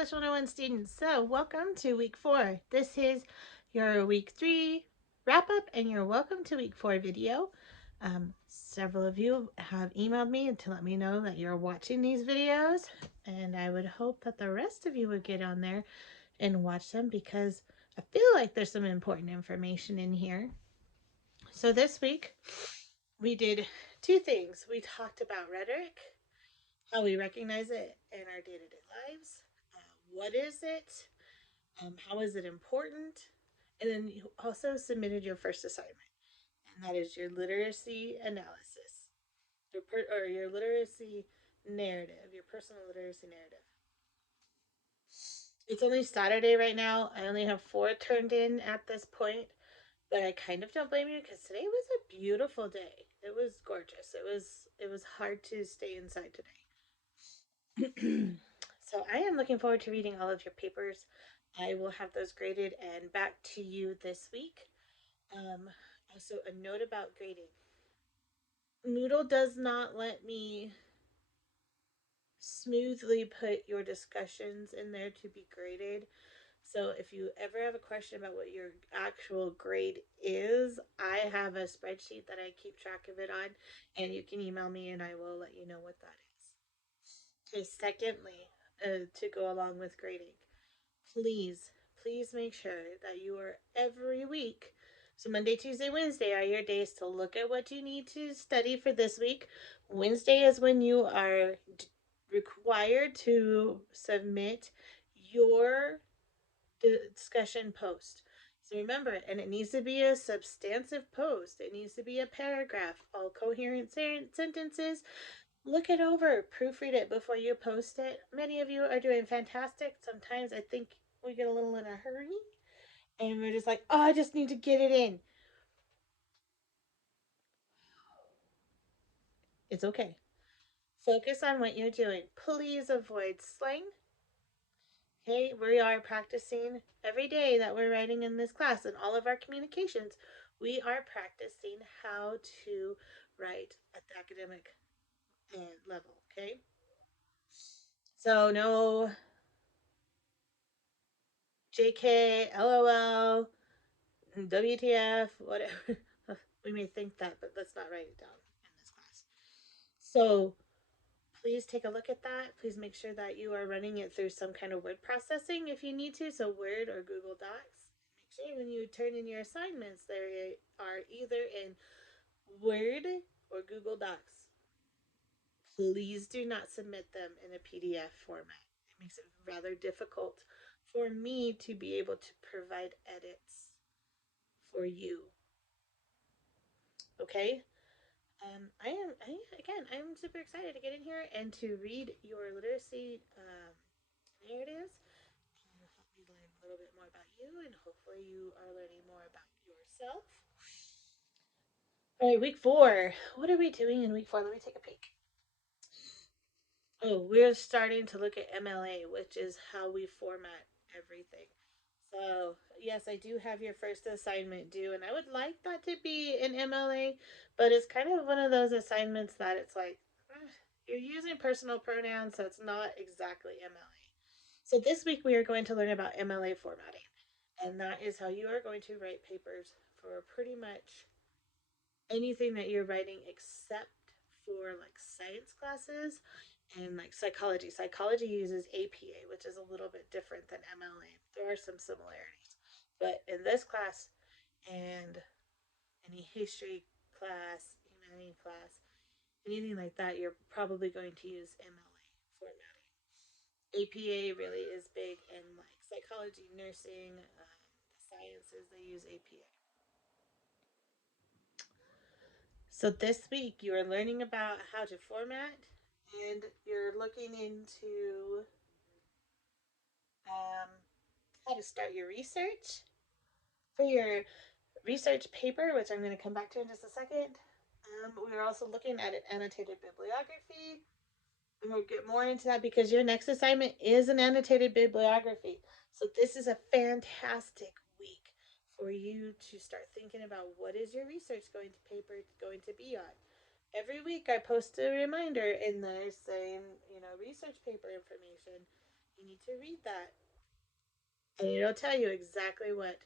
English 101 students. So, welcome to week 4. This is your week 3 wrap up, and you're welcome to week 4 video. Several of you have emailed me to let me know that you're watching these videos, and I would hope that the rest of you would get on there and watch them because I feel like there's some important information in here. So, this week we did two things. We talked about rhetoric, how we recognize it in our day to day lives. What is it? How is it important? And then you also submitted your first assignment, and that is your literacy analysis, or your literacy narrative, your personal literacy narrative. It's only Saturday right now. I only have 4 turned in at this point, but I kind of don't blame you because today was a beautiful day. It was gorgeous. It was hard to stay inside today. So I am looking forward to reading all of your papers. I will have those graded and back to you this week. Also, a note about grading. Moodle does not let me smoothly put your discussions in there to be graded. So if you ever have a question about what your actual grade is, I have a spreadsheet that I keep track of it on, and you can email me and I will let you know what that is. Okay, secondly, to go along with grading, please make sure that you are every week. So Monday, Tuesday, Wednesday are your days to look at what you need to study for this week. Wednesday is when you are required to submit your discussion post. So remember, and it needs to be a substantive post. It needs to be a paragraph, all coherent sentences. Look it over, proofread it before you post it. Many of you are doing fantastic. Sometimes I think we get a little in a hurry and we're just like, oh, I just need to get it in. It's okay. Focus on what you're doing. Please avoid slang. Okay, we are practicing every day that we're writing in this class and all of our communications. We are practicing how to write at the academic level, okay? So, no JK, LOL, WTF, whatever. We may think that, but let's not write it down in this class. So, please take a look at that. Please make sure that you are running it through some kind of word processing if you need to, so Word or Google Docs. Make sure when you turn in your assignments, they are either in Word or Google Docs. Please do not submit them in a PDF format. It makes it rather difficult for me to be able to provide edits for you. Okay? I'm super excited to get in here and to read your literacy narratives and help me learn a little bit more about you, and hopefully you are learning more about yourself. All right, week 4. What are we doing in week 4? Let me take a peek. Oh, we're starting to look at MLA, which is how we format everything. So, yes, I do have your first assignment due, and I would like that to be an MLA, but it's kind of one of those assignments that it's like, you're using personal pronouns, so it's not exactly MLA. So, this week we are going to learn about MLA formatting, and that is how you are going to write papers for pretty much anything that you're writing except for like science classes and like psychology. Psychology uses APA, which is a little bit different than MLA. There are some similarities. But in this class and any history class, humanity class, anything like that, you're probably going to use MLA formatting. APA really is big in like psychology, nursing, sciences, they use APA. So this week you are learning about how to format, and you're looking into how to start your research. For your research paper, which I'm going to come back to in just a second, we're also looking at an annotated bibliography. And we'll get more into that because your next assignment is an annotated bibliography. So this is a fantastic week for you to start thinking about what is your research paper going to be on. Every week I post a reminder in there saying, research paper information. You need to read that. And it'll tell you exactly what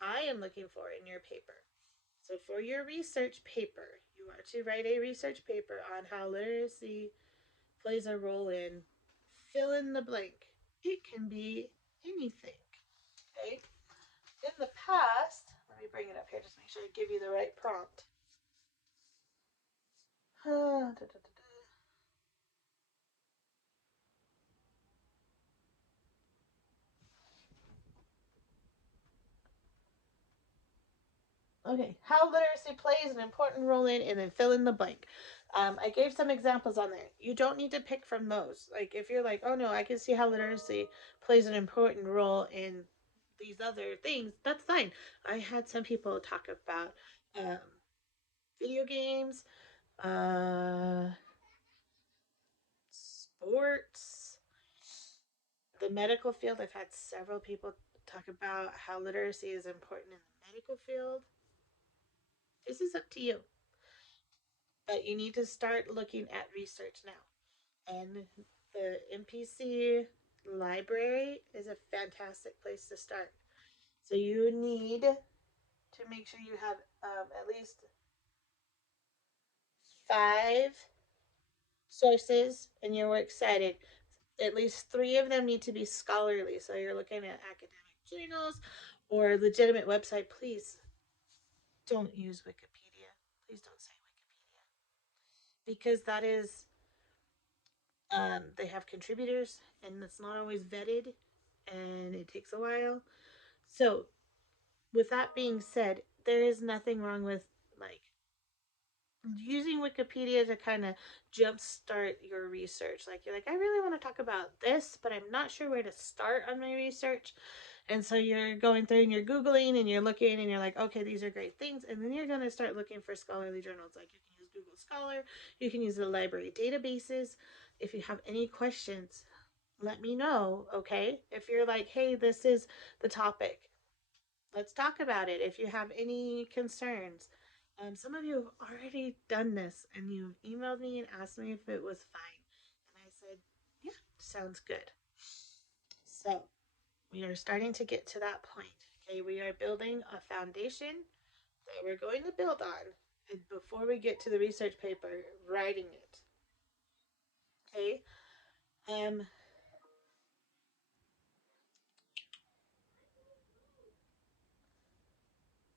I am looking for in your paper. So, for your research paper, you are to write a research paper on how literacy plays a role in fill in the blank. It can be anything. Okay? In the past, let me bring it up here just make sure I give you the right prompt. Okay, how literacy plays an important role in, and then fill in the blank. I gave some examples on there. You don't need to pick from those. Like, if you're like, oh no, I can see how literacy plays an important role in these other things, that's fine. I had some people talk about um, video games, uh, sports, the medical field. I've had several people talk about how literacy is important in the medical field. This is up to you. But you need to start looking at research now. And the MPC library is a fantastic place to start. So you need to make sure you have at least 5 sources in your works cited. At least 3 of them need to be scholarly. So you're looking at academic journals or legitimate website. Please don't use Wikipedia. Please don't say Wikipedia. Because that is they have contributors, and it's not always vetted, and it takes a while. So, with that being said, there is nothing wrong with like using Wikipedia to kind of jumpstart your research. Like, you're like, I really want to talk about this, but I'm not sure where to start on my research. And so you're going through and you're Googling and you're looking and you're like, okay, these are great things. And then you're going to start looking for scholarly journals. Like, you can use Google Scholar, you can use the library databases. If you have any questions, let me know, okay? If you're like, hey, this is the topic, let's talk about it. If you have any concerns, some of you have already done this and you've emailed me and asked me if it was fine. And I said, yeah, sounds good. So we are starting to get to that point. Okay, we are building a foundation that we're going to build on. And before we get to the research paper, writing it. Okay. Um,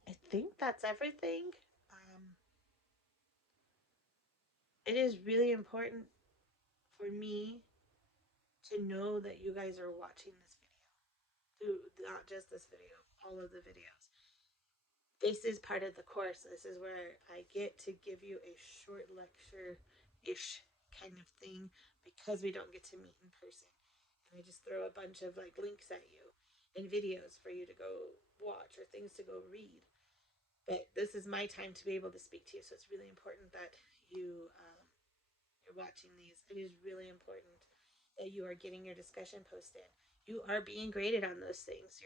I think that's everything. Um, it is really important for me to know that you guys are watching this video. Not just this video, all of the videos. This is part of the course. This is where I get to give you a short lecture ish kind of thing because we don't get to meet in person. And I just throw a bunch of like links at you and videos for you to go watch or things to go read. But this is my time to be able to speak to you. So it's really important that you're watching these. It is really important that you are getting your discussion post in. You are being graded on those things.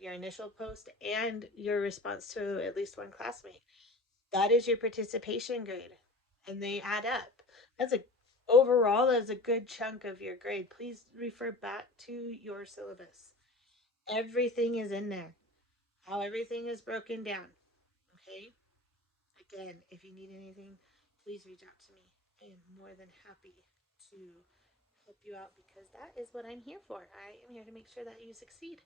Your initial post and your response to at least one classmate. That is your participation grade, and they add up. That's a overall that's a good chunk of your grade. Please refer back to your syllabus. Everything is in there. How everything is broken down. Okay? Again, if you need anything, please reach out to me. I am more than happy to help you out because that is what I'm here for. I am here to make sure that you succeed.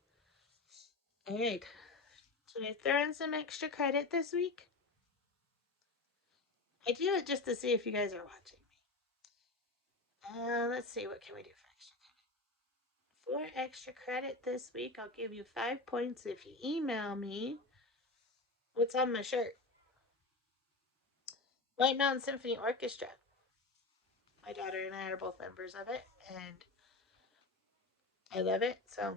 All right. Should I throw in some extra credit this week? I do it just to see if you guys are watching me. Let's see, what can we do for extra credit? For extra credit this week, I'll give you 5 points if you email me what's on my shirt. White Mountain Symphony Orchestra. My daughter and I are both members of it, and I love it. So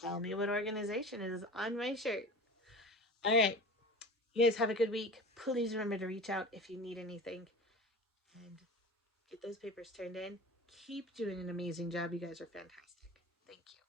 tell me what organization it is on my shirt. All right. You guys have a good week. Please remember to reach out if you need anything and get those papers turned in. Keep doing an amazing job. You guys are fantastic. Thank you.